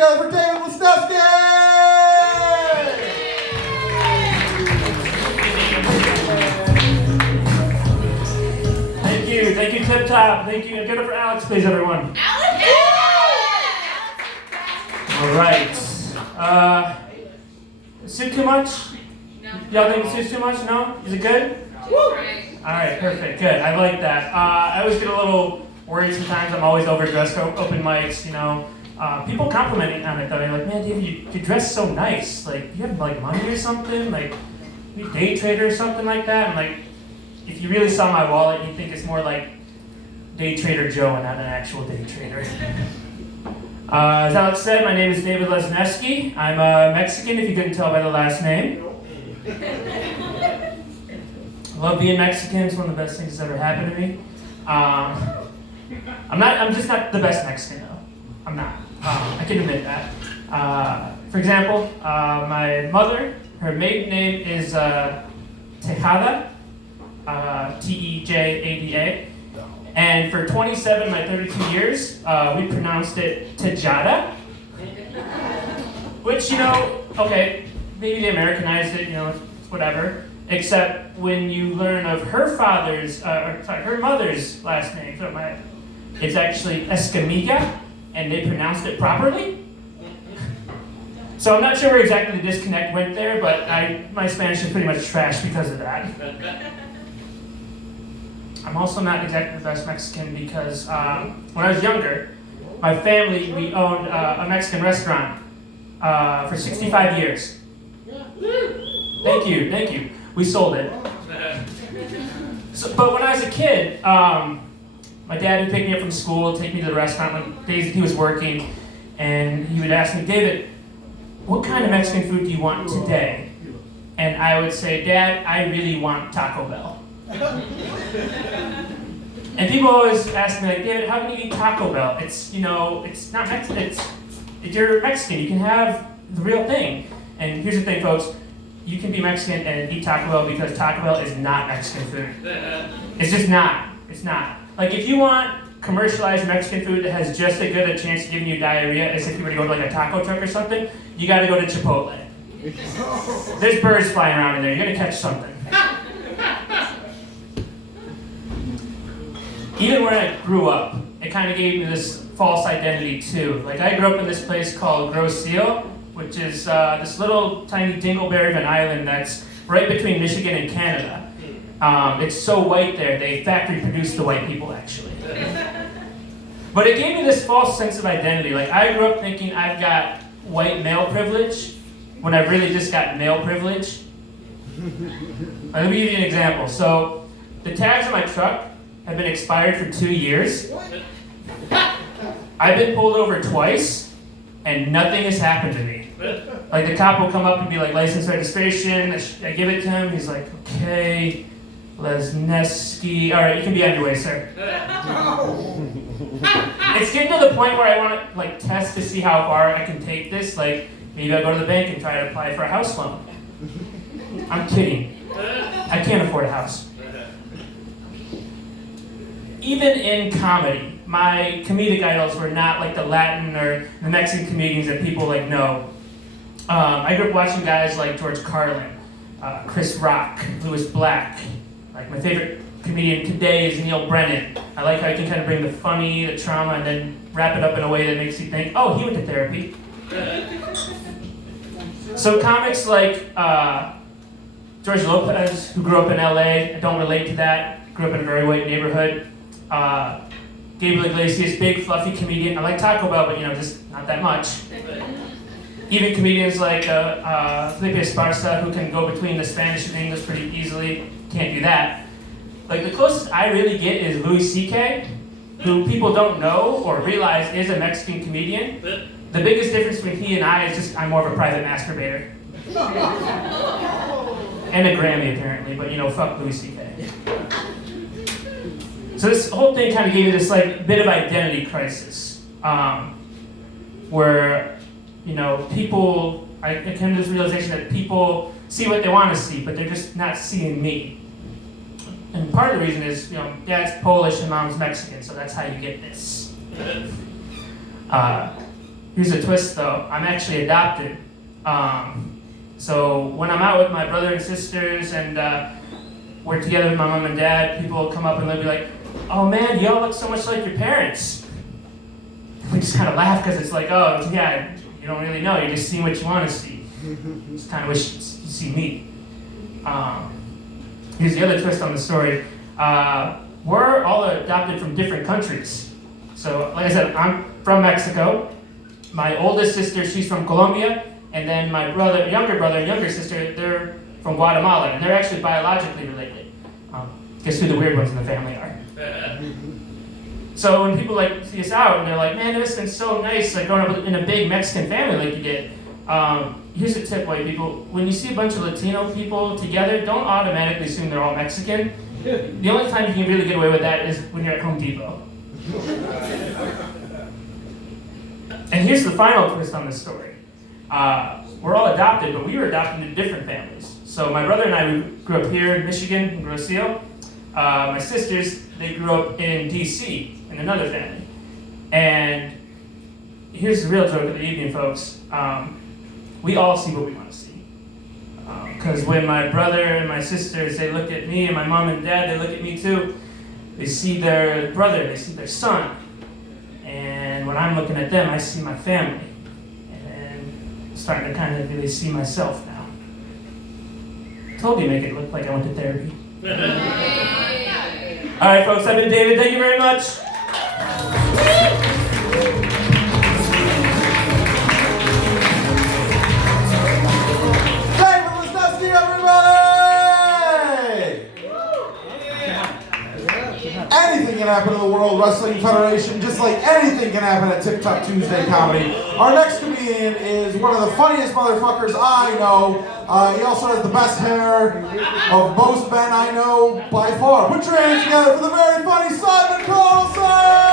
together for David Lesnevsky! Thank you, Tip Top. Thank you. Give it up for Alex, please, everyone. Alex! All right. Soup too much? No. Y'all think soup's too much? No? Is it good? All right, perfect, good. I like that. I always get a little worried sometimes. I'm always overdressed for open mics, you know. People compliment me on it though. They're like, man, David, you dress so nice. Like, you have like money or something? Like, you day trader or something like that? I'm like, if you really saw my wallet, you'd think it's more like Day Trader Joe and not an actual day trader. As Alex said, my name is David Lesnevsky. I'm Mexican, if you couldn't tell by the last name. I love being Mexican. It's one of the best things that's ever happened to me. I'm just not the best Mexican though. I'm not. I can admit that. For example, my mother, her maiden name is Tejada, Tejada. And for 27 of my 32 years, we pronounced it Tejada. Which, you know, okay, maybe they Americanized it, you know, it's whatever. Except when you learn of her her mother's last name, it's actually Escamilla, and they pronounced it properly. So I'm not sure where exactly the disconnect went there, but my Spanish is pretty much trash because of that. I'm also not exactly the best Mexican because when I was younger, my family, we owned a Mexican restaurant for 65 years. Thank you. We sold it. But when I was a kid, my dad would pick me up from school, take me to the restaurant on days that he was working, and he would ask me, David, what kind of Mexican food do you want today? And I would say, Dad, I really want Taco Bell. And people always ask me, like, David, how can you eat Taco Bell? It's, you know, it's not Mexican, you're Mexican, you can have the real thing. And here's the thing, folks, you can be Mexican and eat Taco Bell because Taco Bell is not Mexican food. It's just not. It's not. Like, if you want commercialized Mexican food that has just as good a chance of giving you diarrhea as if you were to go to like a taco truck or something, you gotta go to Chipotle. There's birds flying around in there, you're gonna catch something. Even when I grew up, it kind of gave me this false identity too. Like, I grew up in this place called Grocio, which is this little tiny dingleberry of an island that's right between Michigan and Canada. It's so white there, they factory produced the white people actually. But it gave me this false sense of identity. Like, I grew up thinking I've got white male privilege when I've really just got male privilege. Let me give you an example. So, the tags on my truck have been expired for 2 years. I've been pulled over twice, and nothing has happened to me. Like, the cop will come up and be like, license registration. I give it to him. He's like, okay, Lesnevsky. All right, you can be on your way, sir. It's getting to the point where I want to like test to see how far I can take this. Like, maybe I'll go to the bank and try to apply for a house loan. I'm kidding. I can't afford a house. Even in comedy, my comedic idols were not like the Latin or the Mexican comedians that people like know. I grew up watching guys like George Carlin, Chris Rock, Louis Black. Like, my favorite comedian today is Neil Brennan. I like how he can kind of bring the funny, the trauma, and then wrap it up in a way that makes you think, oh, he went to therapy. So comics like George Lopez, who grew up in LA, I don't relate to that, grew up in a very white neighborhood. Gabriel Iglesias, big fluffy comedian. I like Taco Bell, but you know, just not that much. Even comedians like Felipe Esparza, who can go between the Spanish and English pretty easily, can't do that. Like, the closest I really get is Louis C.K., who people don't know or realize is a Mexican comedian. The biggest difference between he and I is just I'm more of a private masturbator. And a Grammy, apparently, but you know, fuck Louis C.K. So this whole thing kind of gave me this like bit of identity crisis, where, you know, I came to this realization that people see what they want to see, but they're just not seeing me. And part of the reason is, you know, dad's Polish and mom's Mexican, so that's how you get this. Here's a twist though, I'm actually adopted. So when I'm out with my brother and sisters and we're together with my mom and dad, people will come up and they'll be like, oh man, y'all look so much like your parents. We just kind of laugh because it's like, oh yeah, you don't really know, you're just seeing what you want to see. Just kind of wish you see me. Here's the other twist on the story. We're all adopted from different countries. So like I said, I'm from Mexico. My oldest sister, she's from Colombia. And then my younger brother and younger sister, they're from Guatemala. And they're actually biologically related. Guess who the weird ones in the family are. So when people like see us out and they're like, man, this is so nice, like growing up in a big Mexican family like you get. Here's a tip, white people. When you see a bunch of Latino people together, don't automatically assume they're all Mexican. The only time you can really get away with that is when you're at Home Depot. And here's the final twist on this story. We're all adopted, but we were adopted into different families. So my brother and I, we grew up here in Michigan, in Groseal. My sisters, they grew up in D.C., in another family. And here's the real joke of the evening, folks. We all see what we want to see. Because when my brother and my sisters, they look at me, and my mom and dad, they look at me too, they see their brother, they see their son. And when I'm looking at them, I see my family. And I'm starting to kind of really see myself now. I told you to make it look like I went to therapy. All right, folks, I've been David. Thank you very much. Anything can happen in the World Wrestling Federation, just like anything can happen at TikTok Tuesday Comedy. Our next comedian is one of the funniest motherfuckers I know. He also has the best hair of most men I know by far. Put your hands together for the very funny Simon Carlson!